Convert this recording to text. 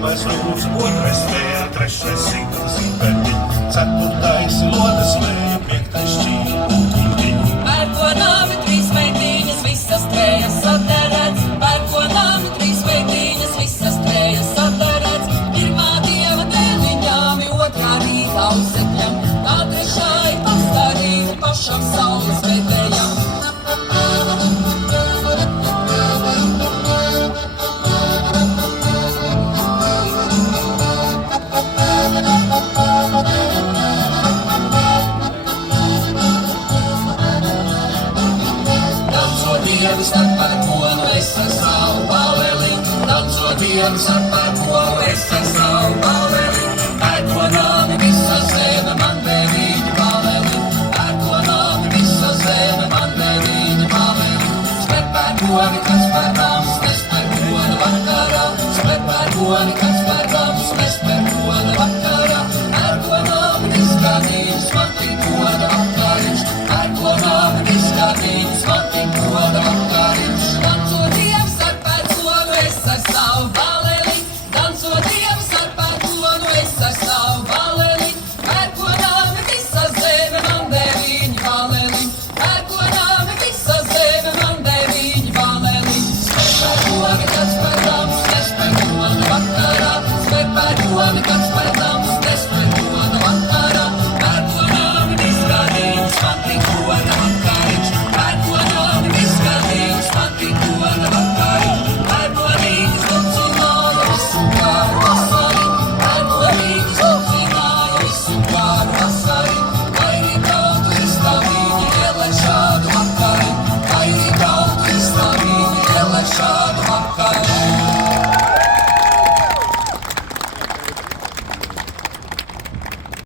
Pirmais rūts, otrais vēja, trešais sīkums zīperti, ceturtais lodas vēja, piektais šķīla kukuļi. Pērkonāmi trīs meitiņas, visas tvējas saterēts. Pērkonāmi trīs meitiņas, visas tvējas saterēts. Pirmā dieva dēliņām, otrā rīta ausekļam, tā trešā ir pastarīga pašam saules vedējam. Dievis ar pērkonu, es ar savu baleli. Danco Dievis ar pērkonu, es ar savu baleli. Pērkonāmi visa zeme, man devīņi baleli. Pērkonāmi visa zeme, man devīņi baleli. Spēr pērkoni, kas par nams, nespēr kona vakarā. Spēr pērkoni, kas par nams, nespēr kona vakarā. Pērkonāmi izgādījums, man tik kona vakariņš. Pērkonāmi izgādījums, man tik kona vakariņš. Danco Dievs ar pērkonu, es ar savu baleli. Danco Dievs ar pērkonu, es ar savu baleli. Pērkonāmi visa zeme, man devīņi baleli. Pērkonāmi visa zeme, man devīņi baleli. Spēr pērkoni, kas par nams, nespēr kona vakarā. Spēr pērkoni, kas